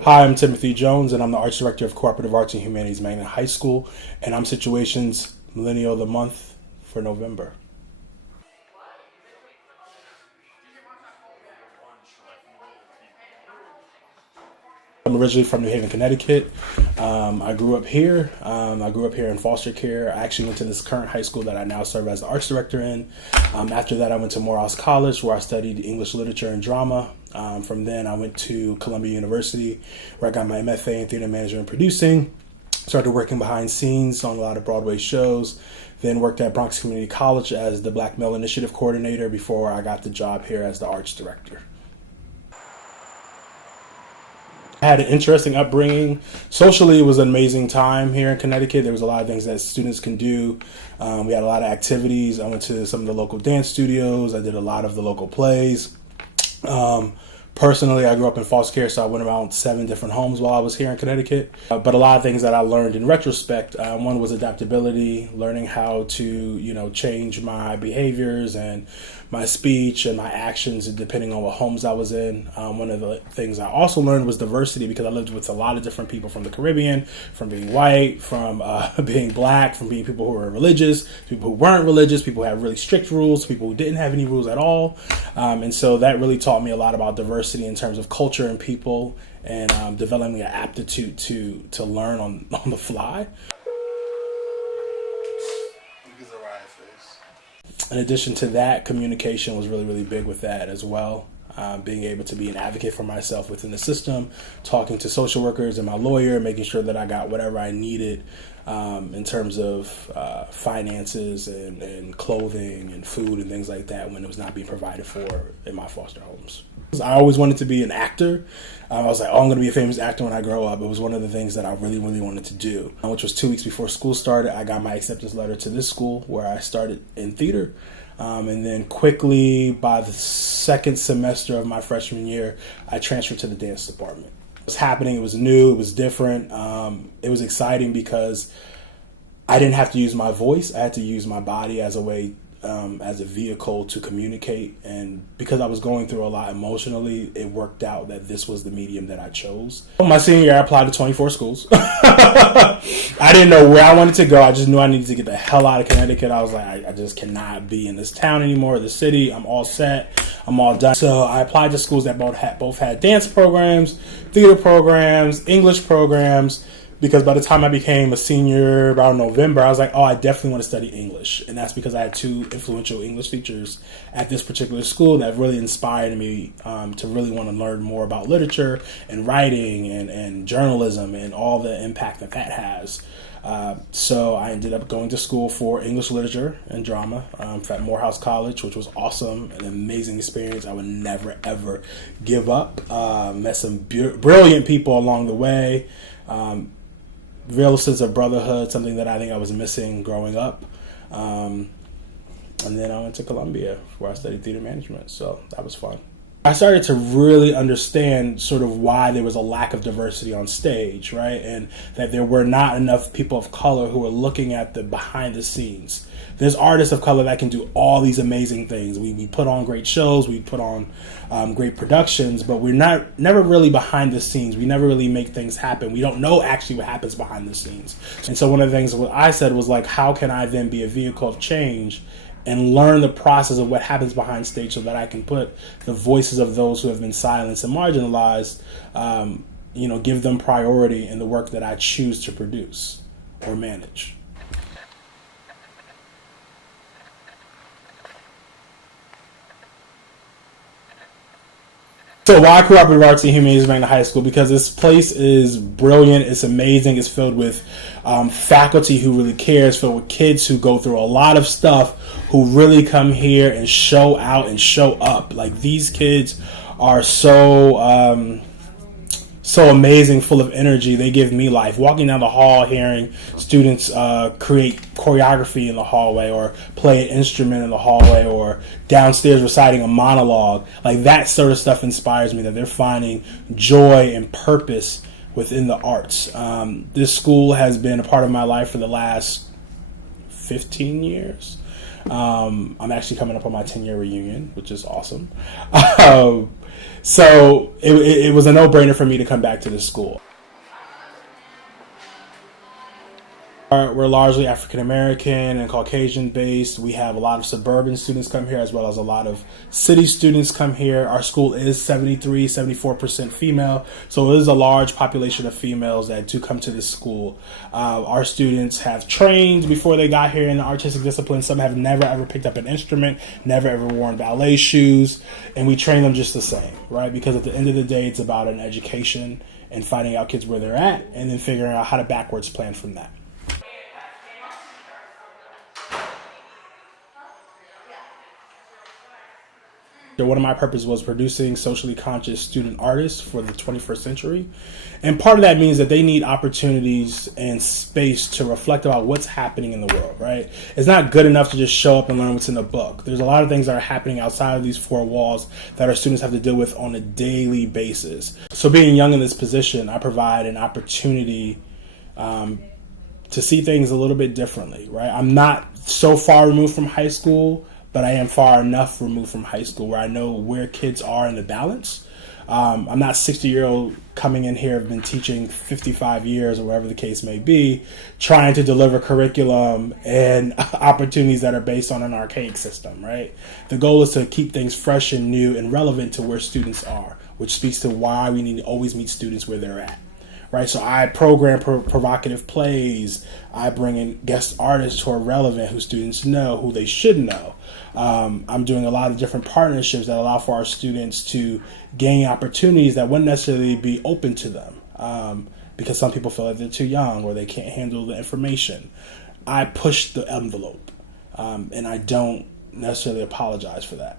Hi, I'm Timothy Jones, and I'm the Arts Director of Cooperative Arts and Humanities Magnet High School, and I'm Situation's Millennial of the Month for November. I'm originally from New Haven, Connecticut. I grew up here. I grew up here in foster care. I actually went to this current high school that I now serve as the arts director in. After that, I went to Morehouse College, where I studied English literature and drama. From then, I went to Columbia University, where I got my MFA in theater management and producing. Started working behind scenes on a lot of Broadway shows. Then worked at Bronx Community College as the Black Male Initiative Coordinator before I got the job here as the arts director. I had an interesting upbringing. Socially, it was an amazing time here in Connecticut. There was a lot of things that students can do. We had a lot of activities. I went to some of the local dance studios. I did a lot of the local plays. Personally, I grew up in foster care, so I went around 7 different homes while I was here in Connecticut. But a lot of things that I learned in retrospect, one was adaptability, learning how to, change my behaviors and my speech and my actions depending on what homes I was in. One of the things I also learned was diversity, because I lived with a lot of different people from the Caribbean, from being white, from being black, from being people who were religious, people who weren't religious, people who had really strict rules, people who didn't have any rules at all. And so that really taught me a lot about diversity in terms of culture and people, and developing an aptitude to learn on the fly. In addition to that, communication was really, really big with that as well. Being able to be an advocate for myself within the system, talking to social workers and my lawyer, making sure that I got whatever I needed in terms of finances and clothing and food and things like that when it was not being provided for in my foster homes. I always wanted to be an actor. I was like, I'm going to be a famous actor when I grow up. It was one of the things that I really, really wanted to do, which was 2 weeks before school started. I got my acceptance letter to this school where I started in theater. And then quickly, by the second semester of my freshman year, I transferred to the dance department. It was happening. It was new. It was different. It was exciting because I didn't have to use my voice. I had to use my body as a way, as a vehicle to communicate. And because I was going through a lot emotionally, it worked out that this was the medium that I chose. My senior year, I applied to 24 schools. I didn't know where I wanted to go. I just knew I needed to get the hell out of Connecticut. I was like, I just cannot be in this town anymore, this city. I'm all set. I'm all done. So I applied to schools that both had dance programs, theater programs, English programs, because by the time I became a senior about November, I was like, I definitely want to study English. And that's because I had 2 influential English teachers at this particular school that really inspired me to really want to learn more about literature and writing and journalism and all the impact that has. So I ended up going to school for English literature and drama at Morehouse College, which was awesome, an amazing experience. I would never, ever give up. Met some brilliant people along the way. Real sense of brotherhood, something that I think I was missing growing up. And then I went to Columbia where I studied theater management, so that was fun. I started to really understand sort of why there was a lack of diversity on stage, right? And that there were not enough people of color who were looking at the behind the scenes. There's artists of color that can do all these amazing things. We put on great shows, we put on great productions, but we're never really behind the scenes. We never really make things happen. We don't know actually what happens behind the scenes. And so one of the things what I said was like, how can I then be a vehicle of change and learn the process of what happens behind stage so that I can put the voices of those who have been silenced and marginalized, give them priority in the work that I choose to produce or manage. So why Cooperative Arts and Humanities Magnet High School? Because this place is brilliant, it's amazing, it's filled with faculty who really cares, filled with kids who go through a lot of stuff, who really come here and show out and show up. Like, these kids are so amazing, full of energy. They give me life. Walking down the hall, hearing students create choreography in the hallway, or play an instrument in the hallway, or downstairs reciting a monologue, like that sort of stuff inspires me, that they're finding joy and purpose within the arts. This school has been a part of my life for the last 15 years. I'm actually coming up on my 10-year reunion, which is awesome. So it was a no-brainer for me to come back to this school. We're largely African American and Caucasian based. We have a lot of suburban students come here as well as a lot of city students come here. Our school is 74% female, so it is a large population of females that do come to this school. Our students have trained before they got here in the artistic discipline. Some have never ever picked up an instrument, never ever worn ballet shoes, and we train them just the same, right? Because at the end of the day, it's about an education and finding out kids where they're at and then figuring out how to backwards plan from that. One of my purposes was producing socially conscious student artists for the 21st century. And part of that means that they need opportunities and space to reflect about what's happening in the world, right? It's not good enough to just show up and learn what's in the book. There's a lot of things that are happening outside of these four walls that our students have to deal with on a daily basis. So being young in this position, I provide an opportunity to see things a little bit differently, right? I'm not so far removed from high school, but I am far enough removed from high school where I know where kids are in the balance. I'm not 60-year-old coming in here, I've been teaching 55 years or whatever the case may be, trying to deliver curriculum and opportunities that are based on an archaic system, right? The goal is to keep things fresh and new and relevant to where students are, which speaks to why we need to always meet students where they're at. Right, so I program provocative plays. I bring in guest artists who are relevant, who students know, who they should know. I'm doing a lot of different partnerships that allow for our students to gain opportunities that wouldn't necessarily be open to them because some people feel like they're too young or they can't handle the information. I push the envelope, and I don't necessarily apologize for that.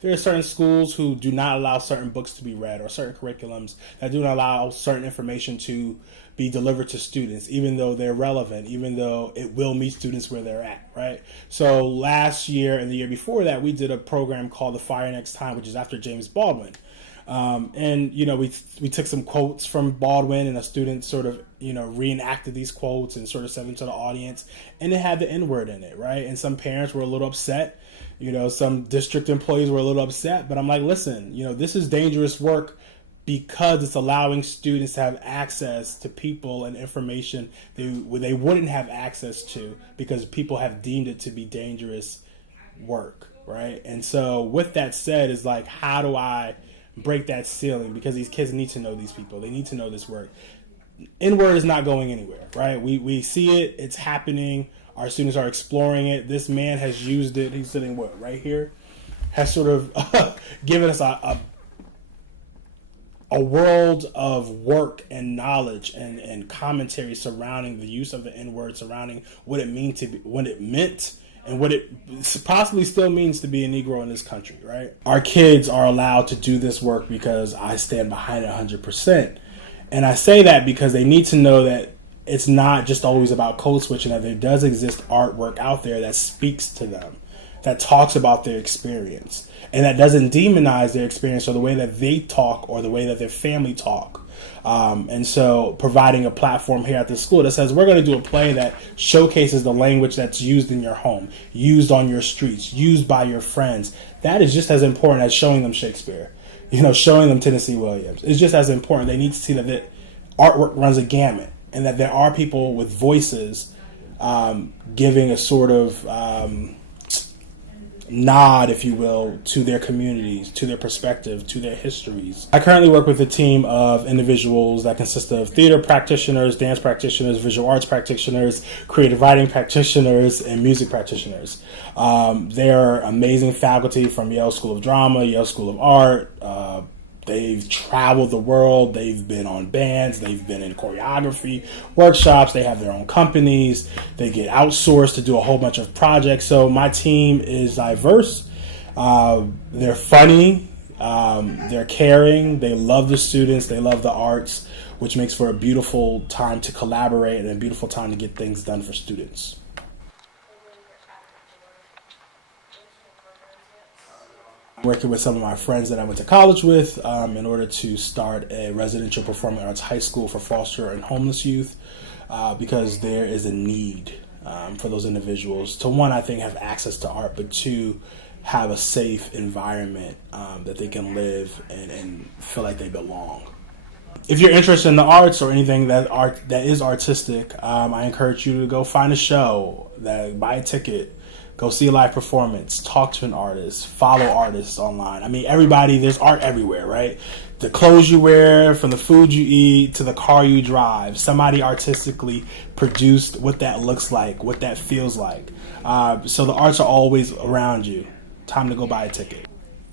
There are certain schools who do not allow certain books to be read or certain curriculums that do not allow certain information to be delivered to students, even though they're relevant, even though it will meet students where they're at, right? So last year and the year before that, we did a program called The Fire Next Time, which is after James Baldwin. And, you know, we took some quotes from Baldwin and a student sort of, you know, reenacted these quotes and sort of said them to the audience, and it had the N-word in it, right? And some parents were a little upset. You know, some district employees were a little upset, but I'm like, listen, you know, this is dangerous work because it's allowing students to have access to people and information they wouldn't have access to because people have deemed it to be dangerous work, right? And so with that said, is like, how do I break that ceiling? Because these kids need to know these people. They need to know this work. N-word is not going anywhere, right? We see it. It's happening. Our students are exploring it. This man has used it. He's sitting right here. Has sort of given us a world of work and knowledge and commentary surrounding the use of the N-word, surrounding what it meant, and what it possibly still means to be a Negro in this country, right? Our kids are allowed to do this work because I stand behind it 100%. And I say that because they need to know that it's not just always about code switching, that there does exist artwork out there that speaks to them, that talks about their experience, and that doesn't demonize their experience or the way that they talk or the way that their family talk. And so providing a platform here at the school that says we're going to do a play that showcases the language that's used in your home, used on your streets, used by your friends. That is just as important as showing them Shakespeare, you know, showing them Tennessee Williams. It's just as important. They need to see that the artwork runs a gamut and that there are people with voices giving a sort of nod, if you will, to their communities, to their perspective, to their histories. I currently work with a team of individuals that consist of theater practitioners, dance practitioners, visual arts practitioners, creative writing practitioners, and music practitioners. They're amazing faculty from Yale School of Drama, Yale School of Art. They've traveled the world. They've been on bands. They've been in choreography workshops. They have their own companies. They get outsourced to do a whole bunch of projects. So my team is diverse. They're funny. They're caring. They love the students. They love the arts, which makes for a beautiful time to collaborate and a beautiful time to get things done for students. Working with some of my friends that I went to college with in order to start a residential performing arts high school for foster and homeless youth because there is a need for those individuals to, one, I think, have access to art, but two, have a safe environment that they can live and feel like they belong. If you're interested in the arts or anything that is artistic, I encourage you to go find a show, buy a ticket, go see a live performance, talk to an artist, follow artists online. I mean, there's art everywhere, right? The clothes you wear, from the food you eat to the car you drive, somebody artistically produced what that looks like, what that feels like. So the arts are always around you. Time to go buy a ticket.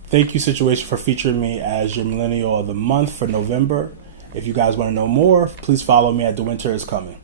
Thank you, Situation, for featuring me as your Millennial of the Month for November. If you guys want to know more, please follow me at The Winter Is Coming.